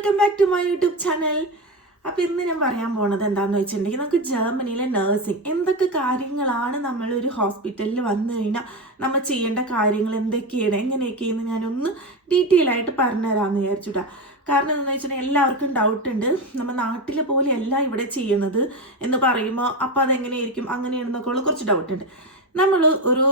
Welcome back to my YouTube channel. അപ്പോൾ ഇന്ന് ഞാൻ പറയാൻ പോണത് എന്താണെന്ന് വെച്ചിട്ടുണ്ടെങ്കിൽ നമുക്ക് ജർമ്മനിയിലെ നഴ്സിംഗ് എന്തൊക്കെ കാര്യങ്ങളാണ് നമ്മളൊരു ഹോസ്പിറ്റലിൽ വന്നു കഴിഞ്ഞാൽ നമ്മൾ ചെയ്യേണ്ട കാര്യങ്ങൾ എന്തൊക്കെയാണ് എങ്ങനെയൊക്കെയെന്ന് ഞാനൊന്ന് ഡീറ്റെയിൽ ആയിട്ട് പറഞ്ഞുതരാമെന്ന് വിചാരിച്ചുട്ടാ. കാരണം എന്താണെന്ന് വെച്ചിട്ടുണ്ടെങ്കിൽ എല്ലാവർക്കും ഡൗട്ടുണ്ട്, നമ്മൾ നാട്ടിലെ പോലെയല്ല ഇവിടെ ചെയ്യുന്നത് എന്ന് പറയുമ്പോൾ അപ്പോൾ അതെങ്ങനെയായിരിക്കും അങ്ങനെയാണെന്നൊക്കെ ഉള്ള കുറച്ച് ഡൗട്ടുണ്ട്. നമ്മൾ ഒരു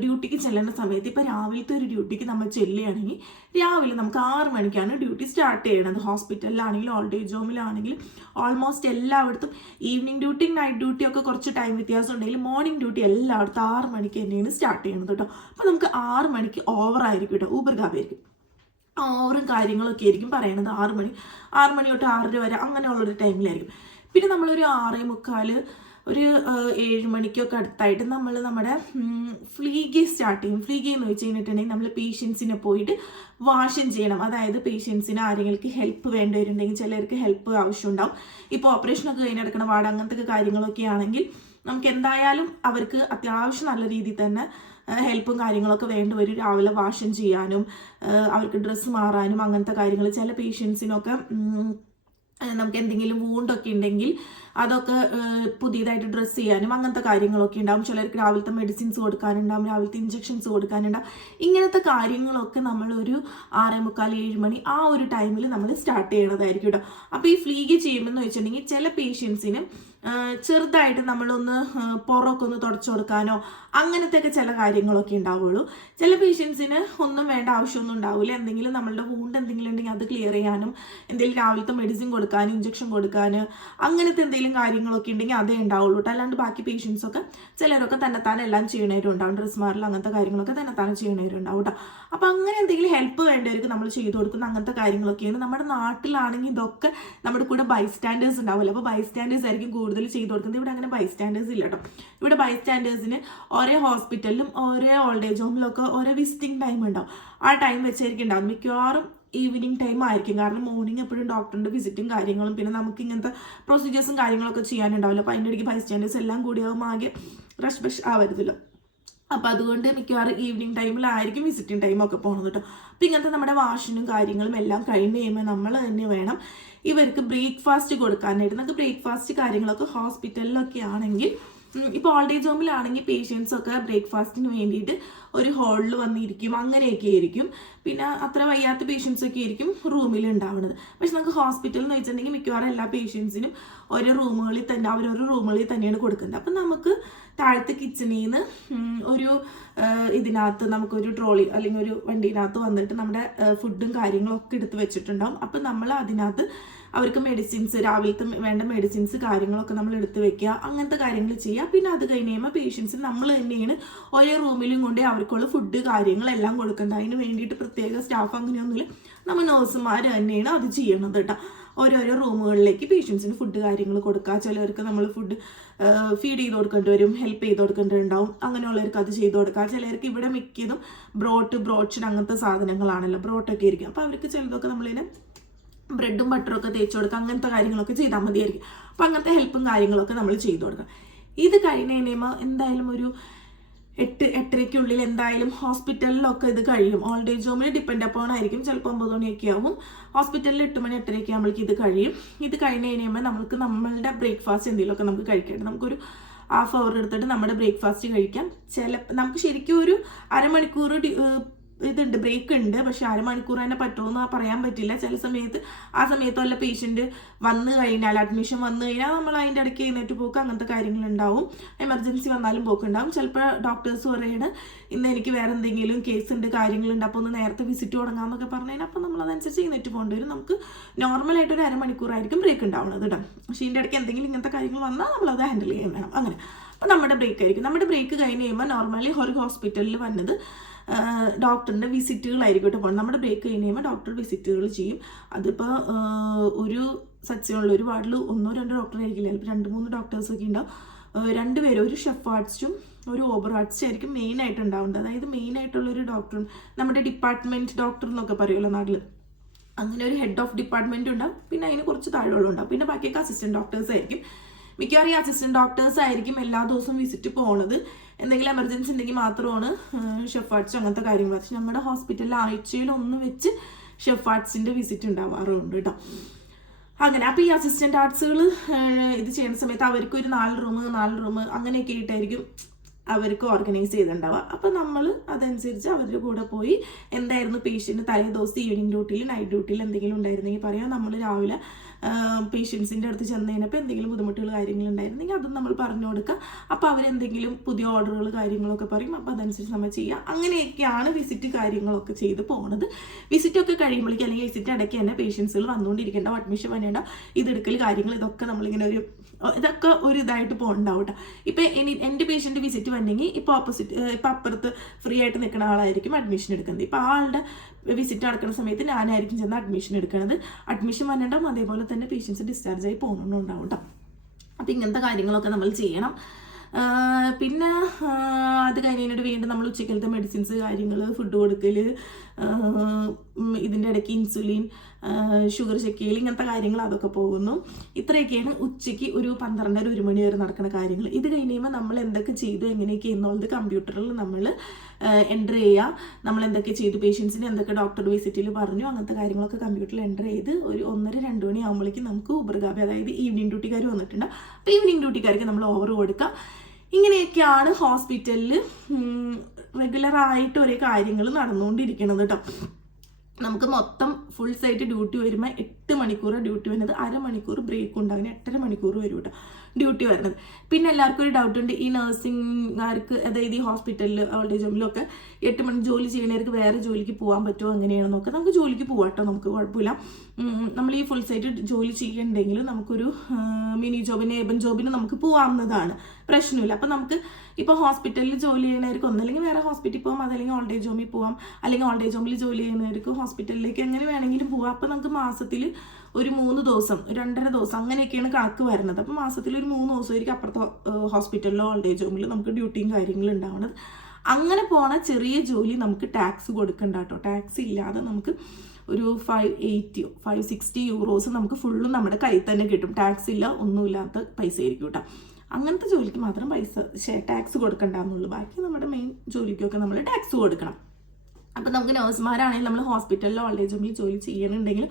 ഡ്യൂട്ടിക്ക് ചെല്ലുന്ന സമയത്ത് ഇപ്പോൾ രാവിലത്തെ ഒരു ഡ്യൂട്ടിക്ക് നമ്മൾ ചെല്ലുകയാണെങ്കിൽ രാവിലെ നമുക്ക് 6 മണിക്കാണ് ഡ്യൂട്ടി സ്റ്റാർട്ട് ചെയ്യണത്. ഹോസ്പിറ്റലിലാണെങ്കിലും ഓൾഡ് ഏജ് ഹോമിലാണെങ്കിലും ഓൾമോസ്റ്റ് എല്ലായിടത്തും ഈവനിങ് ഡ്യൂട്ടി നൈറ്റ് ഡ്യൂട്ടി ഒക്കെ കുറച്ച് ടൈം വ്യത്യാസം ഉണ്ടെങ്കിൽ മോർണിംഗ് ഡ്യൂട്ടി എല്ലായിടത്തും 6 മണിക്ക് തന്നെയാണ് സ്റ്റാർട്ട് ചെയ്യുന്നത് കേട്ടോ. അപ്പോൾ നമുക്ക് 6 മണിക്ക് ഓവറായിരിക്കും കേട്ടോ, ഊബർഗാബായിരിക്കും. ഓവറും കാര്യങ്ങളൊക്കെ ആയിരിക്കും പറയണത് 6 മണി തൊട്ട് 6:30 വരെ അങ്ങനെയുള്ളൊരു ടൈമിലായിരിക്കും. പിന്നെ നമ്മളൊരു 6:45 ഒരു 7 മണിക്കൊക്കെ അടുത്തായിട്ട് നമ്മൾ നമ്മുടെ ഫ്ലീഗെ സ്റ്റാർട്ട് ചെയ്യും. ഫ്ലീഗെ എന്ന് വെച്ച് കഴിഞ്ഞിട്ടുണ്ടെങ്കിൽ നമ്മൾ പേഷ്യൻസിനെ പോയിട്ട് വാഷും ചെയ്യണം. അതായത് പേഷ്യൻസിന് ആരെങ്കിലും ഹെൽപ്പ് വേണ്ടവരുണ്ടെങ്കിൽ ചിലർക്ക് ഹെൽപ്പ് ആവശ്യമുണ്ടാവും. ഇപ്പോൾ ഓപ്പറേഷനൊക്കെ കഴിഞ്ഞ് നടക്കണ വാർഡ് അങ്ങനത്തെ കാര്യങ്ങളൊക്കെ ആണെങ്കിൽ നമുക്ക് എന്തായാലും അവർക്ക് അത്യാവശ്യം നല്ല രീതിയിൽ തന്നെ ഹെൽപ്പും കാര്യങ്ങളൊക്കെ വേണ്ടിവരും. രാവിലെ വാഷും ചെയ്യാനും അവർക്ക് ഡ്രസ്സ് മാറാനും അങ്ങനത്തെ കാര്യങ്ങൾ. ചില പേഷ്യൻസിനൊക്കെ നമുക്ക് എന്തെങ്കിലും വൂണ്ടൊക്കെ ഉണ്ടെങ്കിൽ അതൊക്കെ പുതിയതായിട്ട് ഡ്രസ്സ് ചെയ്യാനും അങ്ങനത്തെ കാര്യങ്ങളൊക്കെ ഉണ്ടാവും. ചിലർക്ക് രാവിലത്തെ മെഡിസിൻസ് കൊടുക്കാനുണ്ടാവും, രാവിലത്തെ ഇഞ്ചക്ഷൻസ് കൊടുക്കാനുണ്ടാവും. ഇങ്ങനത്തെ കാര്യങ്ങളൊക്കെ നമ്മളൊരു 6:45-7 മണി ആ ഒരു ടൈമിൽ നമ്മൾ സ്റ്റാർട്ട് ചെയ്യണതായിരിക്കും കേട്ടോ. അപ്പോൾ ഈ ഫ്ലീഗ് ചെയ്യുമെന്ന് വെച്ചിട്ടുണ്ടെങ്കിൽ ചില പേഷ്യൻസിന് ചെറുതായിട്ട് നമ്മളൊന്ന് പുറമൊക്കെ ഒന്ന് തുടച്ചു കൊടുക്കാനോ അങ്ങനത്തെയൊക്കെ ചില കാര്യങ്ങളൊക്കെ ഉണ്ടാവുള്ളൂ. ചില പേഷ്യൻസിന് ഒന്നും വേണ്ട ആവശ്യമൊന്നും ഉണ്ടാവില്ല. എന്തെങ്കിലും നമ്മളുടെ വൂണ്ട് എന്തെങ്കിലും ഉണ്ടെങ്കിൽ അത് ക്ലിയർ ചെയ്യാനും എന്തെങ്കിലും രാവിലത്തെ മെഡിസിൻ കൊടുക്കാനും ഇഞ്ചക്ഷൻ കൊടുക്കാൻ അങ്ങനത്തെ എന്തെങ്കിലും കാര്യങ്ങളൊക്കെ ഉണ്ടെങ്കിൽ അതേ ഉണ്ടാവുള്ളൂ കേട്ടോ. അല്ലാണ്ട് ബാക്കി പേഷ്യൻസൊക്കെ ചിലരൊക്കെ തന്നെത്താനെ എല്ലാം ചെയ്യണവരും ഉണ്ടാവും. ഡ്രസ് മാറിൽ അങ്ങനത്തെ കാര്യങ്ങളൊക്കെ തന്നെത്താനെ ചെയ്യണവരും ഉണ്ടാവും കേട്ടോ. അപ്പോൾ അങ്ങനെ എന്തെങ്കിലും ഹെൽപ്പ് വേണ്ടവർക്ക് നമ്മൾ ചെയ്തു കൊടുക്കുന്ന അങ്ങനത്തെ കാര്യങ്ങളൊക്കെയാണ്. നമ്മുടെ നാട്ടിലാണെങ്കിൽ ഇതൊക്കെ നമ്മുടെ കൂടെ ബൈസ്റ്റാൻഡേഴ്സ് ഉണ്ടാവില്ല. അപ്പോൾ ബൈസ്റ്റാൻഡേഴ്സ് ആയിരിക്കും കൂടുതൽ ചെയ്തു കൊടുക്കുന്നത്. ഇവിടെ അങ്ങനെ ബൈസ്റ്റാൻഡേഴ്സ് ഇല്ല കേട്ടോ. ഇവിടെ ബൈസ്റ്റാൻഡേഴ്സിന് ഓരോ ഹോസ്പിറ്റലിലും ഓരോ ഓൾഡ് ഏജ് ഹോമിലൊക്കെ ഓരോ വിസിറ്റിംഗ് ടൈം ഉണ്ടാവും. ആ ടൈം വെച്ചായിരിക്കും ഉണ്ടാവും. മിക്കവാറും ഈവനിങ് ടൈം ആയിരിക്കും. കാരണം മോർണിംഗ് എപ്പോഴും ഡോക്ടറിൻ്റെ വിസിറ്റും കാര്യങ്ങളും പിന്നെ നമുക്ക് ഇങ്ങനത്തെ പ്രൊസീജിയേഴ്സും കാര്യങ്ങളൊക്കെ ചെയ്യാനുണ്ടാവില്ല. അപ്പോൾ അതിൻ്റെ ഇടയ്ക്ക് ബൈസ്റ്റാൻഡേഴ്സ് എല്ലാം കൂടിയാവും ആകെ റഷ് ബഷ് ആവരുതല്ലോ. അപ്പോൾ അതുകൊണ്ട് മിക്കവാറും ഈവനിങ് ടൈമിലായിരിക്കും വിസിറ്റിംഗ് ടൈമൊക്കെ പോകുന്നത് കേട്ടോ. അപ്പോൾ ഇങ്ങനത്തെ നമ്മുടെ വാഷിനും കാര്യങ്ങളും എല്ലാം കഴിഞ്ഞ് കഴിയുമ്പോൾ നമ്മൾ തന്നെ വേണം ഇവർക്ക് ബ്രേക്ക്ഫാസ്റ്റ് കൊടുക്കാനായിട്ട്. നമുക്ക് ബ്രേക്ക്ഫാസ്റ്റ് കാര്യങ്ങളൊക്കെ ഹോസ്പിറ്റലിലൊക്കെ ആണെങ്കിൽ ഇപ്പോൾ ഓൾഡ് ഏജ് ഹോമിലാണെങ്കിൽ പേഷ്യൻസൊക്കെ ബ്രേക്ക്ഫാസ്റ്റിന് വേണ്ടിയിട്ട് ഒരു ഹോളിൽ വന്നിരിക്കും, അങ്ങനെയൊക്കെ ആയിരിക്കും. പിന്നെ അത്ര വയ്യാത്ത പേഷ്യൻസൊക്കെ ആയിരിക്കും റൂമിൽ ഉണ്ടാവുന്നത്. പക്ഷെ നമുക്ക് ഹോസ്പിറ്റലിൽ എന്ന് വെച്ചിട്ടുണ്ടെങ്കിൽ മിക്കവാറും എല്ലാ പേഷ്യൻസിനും ഓരോ റൂമുകളിൽ തന്നെ അവരോരോ റൂമുകളിൽ തന്നെയാണ് കൊടുക്കുന്നത്. അപ്പം നമുക്ക് താഴത്തെ കിച്ചണിൽ നിന്ന് ഒരു ഇതിനകത്ത് നമുക്കൊരു ട്രോളി അല്ലെങ്കിൽ ഒരു വണ്ടീനകത്ത് വന്നിട്ട് നമ്മുടെ ഫുഡും കാര്യങ്ങളൊക്കെ എടുത്ത് വെച്ചിട്ടുണ്ടാവും. അപ്പം നമ്മൾ അതിനകത്ത് അവർക്ക് മെഡിസിൻസ് രാവിലത്തെ വേണ്ട മെഡിസിൻസ് കാര്യങ്ങളൊക്കെ നമ്മൾ എടുത്ത് വെക്കുക, അങ്ങനത്തെ കാര്യങ്ങൾ ചെയ്യുക. പിന്നെ അത് കഴിഞ്ഞ് കഴിയുമ്പോൾ പേഷ്യൻസിന് നമ്മൾ തന്നെയാണ് ഓരോ റൂമിലും കൊണ്ട് അവർക്കുള്ള ഫുഡ് കാര്യങ്ങളെല്ലാം കൊടുക്കേണ്ടത്. അതിന് വേണ്ടിയിട്ട് പ്രത്യേക സ്റ്റാഫ് അങ്ങനെയൊന്നുമില്ല, നമ്മൾ നഴ്സുമാർ തന്നെയാണ് അത് ചെയ്യണത് കേട്ടോ. ഓരോരോ റൂമുകളിലേക്ക് പേഷ്യൻസിന് ഫുഡ് കാര്യങ്ങൾ കൊടുക്കുക. ചിലർക്ക് നമ്മൾ ഫുഡ് ഫീഡ് ചെയ്ത് കൊടുക്കേണ്ടി വരും, ഹെൽപ്പ് ചെയ്ത് കൊടുക്കേണ്ടതുണ്ടാവും. അങ്ങനെയുള്ളവർക്ക് അത് ചെയ്ത് കൊടുക്കുക. ചിലർക്ക് ഇവിടെ മിക്കതും ബ്രോഡ് അങ്ങനത്തെ സാധനങ്ങളാണല്ലോ, ബ്രോട്ടൊക്കെ ആയിരിക്കും. അപ്പോൾ അവർക്ക് ചിലതൊക്കെ നമ്മളിങ്ങനെ ബ്രെഡും ബട്ടറൊക്കെ തേച്ച് കൊടുക്കുക, അങ്ങനത്തെ കാര്യങ്ങളൊക്കെ ചെയ്താൽ മതിയായിരിക്കും. അപ്പം അങ്ങനത്തെ ഹെൽപ്പും കാര്യങ്ങളൊക്കെ നമ്മൾ ചെയ്തു കൊടുക്കുക. ഇത് കഴിഞ്ഞ് കഴിയുമ്പോൾ എന്തായാലും ഒരു 8-8:30 എന്തായാലും ഹോസ്പിറ്റലിലൊക്കെ ഇത് കഴിയും. ഓൾഡ് ഏജ് ഹോമിൽ ഡിപ്പെൻഡ് അപ്പോൺ ആയിരിക്കും. ചിലപ്പോൾ 9 മണിയൊക്കെ ആവും. ഹോസ്പിറ്റലിൽ 8 മണി 8:30 ആകുമ്പോഴേക്കും ഇത് കഴിയും. ഇത് കഴിഞ്ഞ് കഴിയുമ്പോൾ നമ്മളുടെ ബ്രേക്ക്ഫാസ്റ്റ് എന്തെങ്കിലുമൊക്കെ നമുക്ക് കഴിക്കാം. നമുക്കൊരു ½ അവർ എടുത്തിട്ട് നമ്മുടെ ബ്രേക്ക്ഫാസ്റ്റ് കഴിക്കാം. നമുക്ക് ശരിക്കും ഒരു അരമണിക്കൂർ ഇതുണ്ട്, ബ്രേക്ക് ഉണ്ട്. പക്ഷെ 1/2 മണിക്കൂർ തന്നെ പറ്റുമെന്ന് പറയാൻ പറ്റില്ല. ചില സമയത്ത് ആ സമയത്ത് വല്ല പേഷ്യൻറ്റ് വന്നു കഴിഞ്ഞാൽ അഡ്മിഷൻ വന്നു കഴിഞ്ഞാൽ നമ്മൾ അതിൻ്റെ ഇടയ്ക്ക് എഴുന്നേറ്റ് പോക്ക് അങ്ങനത്തെ കാര്യങ്ങളുണ്ടാവും. എമർജൻസി വന്നാലും പോക്കുണ്ടാവും. ചിലപ്പോൾ ഡോക്ടേഴ്സ് പറയണ ഇന്ന് എനിക്ക് വേറെ എന്തെങ്കിലും കേസ് ഉണ്ട് കാര്യങ്ങളുണ്ട്, അപ്പോൾ ഒന്ന് നേരത്തെ വിസിറ്റ് തുടങ്ങാമെന്നൊക്കെ പറഞ്ഞു കഴിഞ്ഞാൽ അപ്പോൾ നമ്മൾ അതനുസരിച്ച് എഴുന്നേറ്റ് പോകേണ്ടി വരും. നമുക്ക് നോർമലായിട്ട് ഒരു 1/2 മണിക്കൂറായിരിക്കും ബ്രേക്ക് ഉണ്ടാവുന്നത് കേട്ടോ. പക്ഷേ ഇതിൻ്റെ ഇടയ്ക്ക് എന്തെങ്കിലും ഇങ്ങനത്തെ കാര്യങ്ങൾ വന്നാൽ നമ്മളത് ഹാൻഡിൽ ചെയ്യാൻ വേണം. അങ്ങനെ അപ്പോൾ നമ്മുടെ ബ്രേക്ക് ആയിരിക്കും. നമ്മുടെ ബ്രേക്ക് കഴിഞ്ഞ് കഴിയുമ്പോൾ നോർമലി ഒരു ഹോസ്പിറ്റലിൽ വന്നത് ഡോക്ടറിൻ്റെ വിസിറ്റുകളായിരിക്കും കേട്ടോ പോകുന്നത്. നമ്മുടെ ബ്രേക്ക് കഴിഞ്ഞ് കഴിയുമ്പോൾ ഡോക്ടർ വിസിറ്റുകൾ ചെയ്യും. അതിപ്പോൾ ഒരു സച്ചിനുള്ള ഒരു വാർഡിൽ 1-2 ഡോക്ടറായിരിക്കില്ല, ചിലപ്പോൾ 2-3 ഡോക്ടേഴ്സൊക്കെ ഉണ്ടാവും. 2 പേര്, ഒരു ഷെഫ് ആർട്സും ഒരു ഓബർ ആർട്സും ആയിരിക്കും മെയിനായിട്ട് ഉണ്ടാവുന്നത്. അതായത് മെയിനായിട്ടുള്ളൊരു ഡോക്ടറും നമ്മുടെ ഡിപ്പാർട്ട്മെൻറ്റ് ഡോക്ടർ എന്നൊക്കെ പറയുമല്ലോ നാട്ടിൽ, അങ്ങനെ ഒരു ഹെഡ് ഓഫ് ഡിപ്പാർട്ട്മെൻറ്റ് ഉണ്ടാവും. പിന്നെ അതിന് കുറച്ച് താഴെയുള്ള ഉണ്ടാവും. പിന്നെ ബാക്കിയൊക്കെ അസിസ്റ്റൻറ്റ് ഡോക്ടേഴ്സ് ആയിരിക്കും. മിക്കവാറും ഈ അസിസ്റ്റൻറ്റ് ഡോക്ടേഴ്സ് ആയിരിക്കും എല്ലാ ദിവസവും വിസിറ്റ് പോകുന്നത്. എന്തെങ്കിലും എമർജൻസി ഉണ്ടെങ്കിൽ മാത്രമാണ് ഷെഫ് ആർട്സ് അങ്ങനത്തെ കാര്യങ്ങൾ. പക്ഷെ നമ്മുടെ ഹോസ്പിറ്റലിൽ ആഴ്ചയിൽ 1 വെച്ച് ഷെഫ് ആർട്സിൻ്റെ വിസിറ്റ് ഉണ്ടാവാറുണ്ട് കേട്ടോ. അങ്ങനെ അപ്പോൾ ഈ അസിസ്റ്റൻ്റ് ആർട്സുകൾ ഇത് ചെയ്യുന്ന സമയത്ത് അവർക്കൊരു 4 റൂം അങ്ങനെയൊക്കെ ആയിട്ടായിരിക്കും അവർക്ക് ഓർഗനൈസ് ചെയ്തിട്ടുണ്ടാവുക. അപ്പോൾ നമ്മൾ അതനുസരിച്ച് അവരുടെ കൂടെ പോയി എന്തായിരുന്നു പേഷ്യൻറ്റ് തലേ ദിവസം ഈവനിങ് ഡ്യൂട്ടിയിൽ നൈറ്റ് ഡ്യൂട്ടിയിൽ എന്തെങ്കിലും ഉണ്ടായിരുന്നെങ്കിൽ പറയാം. നമ്മൾ രാവിലെ പേഷ്യൻസിൻ്റെ അടുത്ത് ചെന്ന് കഴിഞ്ഞപ്പോൾ എന്തെങ്കിലും ബുദ്ധിമുട്ടുകൾ കാര്യങ്ങളുണ്ടായിരുന്നെങ്കിൽ അതും നമ്മൾ പറഞ്ഞു കൊടുക്കുക. അപ്പോൾ അവരെന്തെങ്കിലും പുതിയ ഓർഡറുകൾ കാര്യങ്ങളൊക്കെ പറയും. അപ്പോൾ അതനുസരിച്ച് നമ്മൾ ചെയ്യുക. അങ്ങനെയൊക്കെയാണ് വിസിറ്റ് കാര്യങ്ങളൊക്കെ ചെയ്ത് പോകുന്നത്. വിസിറ്റൊക്കെ കഴിയുമ്പോഴേക്കും അല്ലെങ്കിൽ വിസിറ്റ് ഇടയ്ക്ക് തന്നെ പേഷ്യൻസുകൾ വന്നുകൊണ്ടിരിക്കേണ്ട, അഡ്മിഷൻ വരേണ്ട, ഇതെടുക്കൽ കാര്യങ്ങൾ ഇതൊക്കെ നമ്മളിങ്ങനെ ഇതൊക്കെ ഒരു ഇതായിട്ട് പോകണ്ടാവും കേട്ടോ. ഇപ്പം എൻ്റെ പേഷ്യൻ്റ് വിസിറ്റ് വന്നെങ്കിൽ ഇപ്പോൾ അപ്പുറത്ത് ഫ്രീ ആയിട്ട് നിൽക്കുന്ന ആളായിരിക്കും അഡ്മിഷൻ എടുക്കുന്നത്. ഇപ്പോൾ ആളുടെ വിസിറ്റ് നടക്കുന്ന സമയത്ത് ഞാനായിരിക്കും ചെന്ന് അഡ്മിഷൻ എടുക്കുന്നത്. അഡ്മിഷൻ വന്നിട്ടുണ്ടാവും, അതേപോലെ തന്നെ പേഷ്യൻസ് ഡിസ്ചാർജ് ആയി പോകുന്നുണ്ടാവും കേട്ടോ. അപ്പം ഇങ്ങനത്തെ കാര്യങ്ങളൊക്കെ നമ്മൾ ചെയ്യണം. പിന്നെ അത് കഴിഞ്ഞിട്ട് വീണ്ടും നമ്മൾ ഉച്ചക്കലത്തെ മെഡിസിൻസ് കാര്യങ്ങൾ, ഫുഡ് കൊടുക്കൽ, ഇതിൻ്റെ ഇടയ്ക്ക് ഇൻസുലിൻ, ഷുഗർ ചെക്ക് ചെയ്യൽ, ഇങ്ങനത്തെ കാര്യങ്ങൾ അതൊക്കെ പോകുന്നു. ഇത്രയൊക്കെയാണ് ഉച്ചയ്ക്ക് ഒരു 12-1 മണി വരെ നടക്കുന്ന കാര്യങ്ങൾ. ഇത് കഴിയുമ്പോൾ നമ്മൾ എന്തൊക്കെ ചെയ്തു എങ്ങനെയൊക്കെ എന്നുള്ളത് കമ്പ്യൂട്ടറിൽ നമ്മൾ എൻ്റർ ചെയ്യുക. നമ്മൾ എന്തൊക്കെ ചെയ്തു, പേഷ്യൻസിന് എന്തൊക്കെ ഡോക്ടർ വിസിറ്റിൽ പറഞ്ഞു, അങ്ങനത്തെ കാര്യങ്ങളൊക്കെ കമ്പ്യൂട്ടറിൽ എൻ്റർ ചെയ്ത് ഒരു 1:30-2 മണി ആകുമ്പോഴേക്കും നമുക്ക് ഉപർഗാബി, അതായത് ഈവനിങ് ഡ്യൂട്ടിക്കാർ വന്നിട്ടുണ്ട്. അപ്പോൾ ഈവനിങ് ഡ്യൂട്ടിക്കാർക്ക് നമ്മൾ ഓവർ കൊടുക്കാം. ഇങ്ങനെയൊക്കെയാണ് ഹോസ്പിറ്റലിൽ റെഗുലറായിട്ട് ഒരേ കാര്യങ്ങൾ നടന്നുകൊണ്ടിരിക്കുന്നത് കേട്ടോ. നമുക്ക് മൊത്തം ഫുൾ സൈറ്റ് ഡ്യൂട്ടി വരുമ്പോൾ 8 മണിക്കൂർ ഡ്യൂട്ടി വരുന്നത്, 1/2 മണിക്കൂർ ബ്രേക്ക് ഉണ്ടാകുന്ന 8.5 മണിക്കൂർ വരും കേട്ടോ ഡ്യൂട്ടി വരുന്നത്. പിന്നെ എല്ലാവർക്കും ഒരു ഡൗട്ട് ഉണ്ട്, ഈ നഴ്സിംഗുകാർക്ക് അതായത് ഈ ഹോസ്പിറ്റലിൽ ഓൾഡ് ഏജ് ഹോമിലൊക്കെ 8 മണി ജോലി ചെയ്യുന്നവർക്ക് വേറെ ജോലിക്ക് പോകാൻ പറ്റുമോ എങ്ങനെയാണെന്ന് നോക്കാം. നമുക്ക് ജോലിക്ക് പോകാം കേട്ടോ, നമുക്ക് കുഴപ്പമില്ല. നമ്മൾ ഈ ഫുൾ സൈറ്റ് ജോലി ചെയ്യണമെങ്കിൽ നമുക്കൊരു മിനി ജോബിന് ഏബൻ ജോബിന് നമുക്ക് പോകാവുന്നതാണ്, പ്രശ്നമില്ല. അപ്പം നമുക്ക് ഇപ്പോൾ ഹോസ്പിറ്റലിൽ ജോലി ചെയ്യുന്നവർക്ക് ഒന്നല്ലെങ്കിൽ വേറെ ഹോസ്പിറ്റലിൽ പോകാം, അതല്ലെങ്കിൽ ഓൾഡ് ഏജ് ഹോമിൽ പോകാം, അല്ലെങ്കിൽ ഓൾഡ് ഏജ് ഹോമിൽ ജോലി ചെയ്യുന്നവർക്ക് ഹോസ്പിറ്റലിലേക്ക് എങ്ങനെ വേണമെങ്കിലും പോകാം. അപ്പം നമുക്ക് മാസത്തിൽ ഒരു 3 ദിവസം 2.5 ദിവസം അങ്ങനെയൊക്കെയാണ് കണക്ക് വരുന്നത്. അപ്പം മാസത്തിൽ ഒരു 3 ദിവസമായിരിക്കും അപ്പുറത്തെ ഹോസ്പിറ്റലിലോ ഓൾഡ് ഏജ് ഹോമിൽ നമുക്ക് ഡ്യൂട്ടിയും കാര്യങ്ങളും ഉണ്ടാവുന്നത്. അങ്ങനെ പോണ ചെറിയ ജോലി നമുക്ക് ടാക്സ് കൊടുക്കണ്ട കേട്ടോ. ടാക്സ് ഇല്ലാതെ നമുക്ക് ഒരു 560 യൂറോസ് നമുക്ക് ഫുള്ളും നമ്മുടെ കയ്യിൽ തന്നെ കിട്ടും. ടാക്സ് ഇല്ല, ഒന്നുമില്ലാത്ത പൈസ ആയിരിക്കും കേട്ടോ. അങ്ങനത്തെ ജോലിക്ക് മാത്രം ടാക്സ് കൊടുക്കണ്ടെന്നുള്ളൂ. ബാക്കി നമ്മുടെ മെയിൻ ജോലിക്കൊക്കെ നമ്മൾ ടാക്സ് കൊടുക്കണം. അപ്പം നമുക്ക് നഴ്സുമാരാണെങ്കിൽ നമ്മൾ ഹോസ്പിറ്റലിലോ ഓൾഡ് ഏജ് ഹോമിൽ ജോലി ചെയ്യണമെന്നുണ്ടെങ്കിൽ,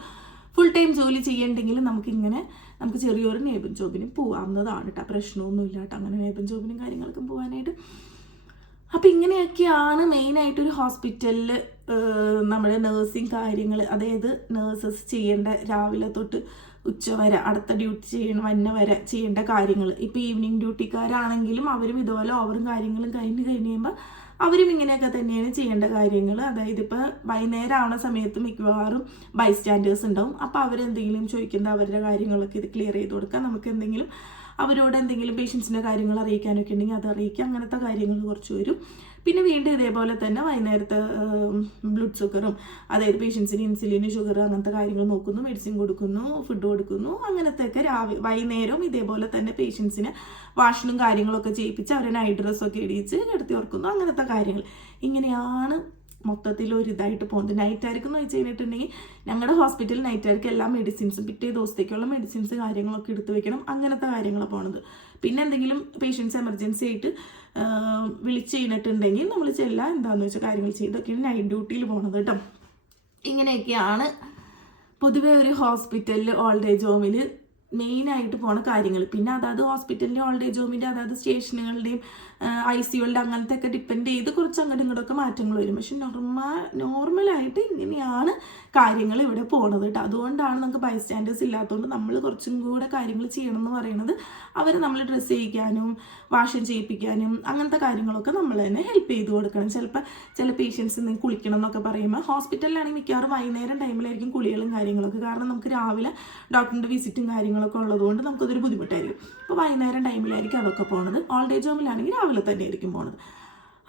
ഫുൾ ടൈം ജോലി ചെയ്യണമെങ്കിൽ നമുക്ക് ചെറിയൊരു നേബൻ ജോബിനും പോകാവുന്നതാണ് കേട്ടോ. പ്രശ്നമൊന്നുമില്ല കേട്ടോ, അങ്ങനെ നേബൻ ജോബിനും കാര്യങ്ങൾക്കും പോകാനായിട്ട്. അപ്പം ഇങ്ങനെയൊക്കെയാണ് മെയിനായിട്ടൊരു ഹോസ്പിറ്റലിൽ നമ്മുടെ നേഴ്സിങ് കാര്യങ്ങൾ, അതായത് നേഴ്സസ് ചെയ്യേണ്ട രാവിലെ തൊട്ട് ഉച്ച വരെ അടുത്ത ഡ്യൂട്ടി വന്ന വരെ ചെയ്യേണ്ട കാര്യങ്ങൾ. ഇപ്പോൾ ഈവനിങ് ഡ്യൂട്ടിക്കാരാണെങ്കിലും അവരും ഇതുപോലെ ഓവറും കാര്യങ്ങളും കഴിഞ്ഞ് കഴിയുമ്പോൾ അവരും ഇങ്ങനെയൊക്കെ തന്നെയാണ് ചെയ്യേണ്ട കാര്യങ്ങൾ. അതായത് ഇപ്പോൾ വൈകുന്നേരം ആവുന്ന സമയത്ത് മിക്കവാറും ബൈസ്റ്റാൻഡേഴ്സ് ഉണ്ടാവും. അപ്പോൾ അവരെന്തെങ്കിലും ചോദിക്കേണ്ട അവരുടെ കാര്യങ്ങളൊക്കെ ഇത് ക്ലിയർ ചെയ്ത് കൊടുക്കുക. നമുക്ക് എന്തെങ്കിലും അവരോട് എന്തെങ്കിലും പേഷ്യൻസിൻ്റെ കാര്യങ്ങൾ അറിയിക്കാനൊക്കെ ഉണ്ടെങ്കിൽ അത് അറിയിക്കുക. അങ്ങനത്തെ കാര്യങ്ങൾ കുറച്ച് വരും. പിന്നെ വീണ്ടും ഇതേപോലെ തന്നെ വൈകുന്നേരത്തെ ബ്ലഡ് ഷുഗറും, അതായത് പേഷ്യൻസിന് ഇൻസുലിന്, ഷുഗർ അങ്ങനത്തെ കാര്യങ്ങൾ നോക്കുന്നു, മെഡിസിൻ കൊടുക്കുന്നു, ഫുഡ് കൊടുക്കുന്നു. അങ്ങനത്തെയൊക്കെ വൈകുന്നേരവും ഇതേപോലെ തന്നെ പേഷ്യൻസിന് വാഷനും കാര്യങ്ങളൊക്കെ ചെയ്യിപ്പിച്ച് അവരെ നൈറ്റ് ഡ്രസ്സൊക്കെ ഇടിച്ച് കിടത്തി ഓർക്കുന്നു. അങ്ങനത്തെ കാര്യങ്ങൾ ഇങ്ങനെയാണ് മൊത്തത്തിൽ ഒരു ഇതായിട്ട് പോകുന്നത്. നൈറ്റായിരിക്കും എന്ന് വെച്ച് കഴിഞ്ഞിട്ടുണ്ടെങ്കിൽ ഞങ്ങളുടെ ഹോസ്പിറ്റലിൽ നൈറ്റായിരിക്കും എല്ലാ മെഡിസിൻസും പിറ്റേ ദിവസത്തേക്കുള്ള മെഡിസിൻസ് കാര്യങ്ങളൊക്കെ എടുത്ത് വെക്കണം. അങ്ങനത്തെ കാര്യങ്ങളാണ് പോണത്. പിന്നെ എന്തെങ്കിലും പേഷ്യൻസ് എമർജൻസി ആയിട്ട് വിളിച്ച് കഴിഞ്ഞിട്ടുണ്ടെങ്കിൽ നമ്മൾ ചെല്ലാം, എന്താണെന്ന് വെച്ചാൽ കാര്യങ്ങൾ ചെയ്തൊക്കെയാണ് നൈറ്റ് ഡ്യൂട്ടിയിൽ പോണത് കേട്ടോ. ഇങ്ങനെയൊക്കെയാണ് പൊതുവെ ഒരു ഹോസ്പിറ്റലിൽ ഓൾഡ് ഏജ് ഹോമിൽ മെയിനായിട്ട് പോണ കാര്യങ്ങൾ. പിന്നെ അതായത് ഹോസ്പിറ്റലിൻ്റെ ഓൾഡ് ഏജ് ഹോമിൻ്റെ അതായത് സ്റ്റേഷനുകളുടെയും ICUകളുടെ അങ്ങനത്തെ ഒക്കെ ഡിപ്പെൻഡ് ചെയ്ത് കുറച്ച് അങ്ങോട്ടും ഇങ്ങോട്ടൊക്കെ മാറ്റങ്ങൾ വരും. പക്ഷെ നോർമലായിട്ട് ഇങ്ങനെയാണ് കാര്യങ്ങൾ ഇവിടെ പോണത് കേട്ടോ. അതുകൊണ്ടാണ് നമുക്ക് ബൈസ്റ്റാൻഡേഴ്സ് ഇല്ലാത്തതുകൊണ്ട് നമ്മൾ കുറച്ചും കൂടെ കാര്യങ്ങൾ ചെയ്യണം എന്ന് പറയുന്നത്. അവർ നമ്മൾ ഡ്രസ്സ് ചെയ്യിക്കാനും വാഷ് ചെയ്യിപ്പിക്കാനും അങ്ങനത്തെ കാര്യങ്ങളൊക്കെ നമ്മൾ തന്നെ ഹെൽപ്പ് ചെയ്ത് കൊടുക്കണം. ചിലപ്പോൾ ചില പേഷ്യൻസ് കുളിക്കണം എന്നൊക്കെ പറയുമ്പോൾ ഹോസ്പിറ്റലിലാണെങ്കിൽ മിക്കവാറും വൈകുന്നേരം ടൈമിലായിരിക്കും കുളികളും കാര്യങ്ങളൊക്കെ. കാരണം നമുക്ക് രാവിലെ ഡോക്ടറിൻ്റെ വിസിറ്റും കാര്യങ്ങളൊക്കെ ഉള്ളതുകൊണ്ട് നമുക്കതൊരു ബുദ്ധിമുട്ടായിരിക്കും. അപ്പോൾ വൈകുന്നേരം ടൈമിലായിരിക്കും അതൊക്കെ പോണത്. ഓൾഡ് ഏജ് ഹോമിലാണെങ്കിൽ രാവിലെ തന്നെ ആയിരിക്കും പോണത്.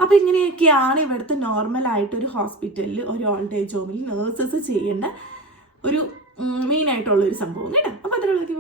അപ്പോൾ ഇങ്ങനെയൊക്കെയാണ് ഇവിടുത്തെ നോർമലായിട്ടൊരു ഹോസ്പിറ്റലിൽ ഒരു ഓൾഡ് ഏജ് ഹോമിൽ നേഴ്സസ് ചെയ്യേണ്ട ഒരു മെയിനായിട്ടുള്ളൊരു സംഭവം കേട്ടോ. അപ്പോൾ അതിലുള്ളതൊക്കെ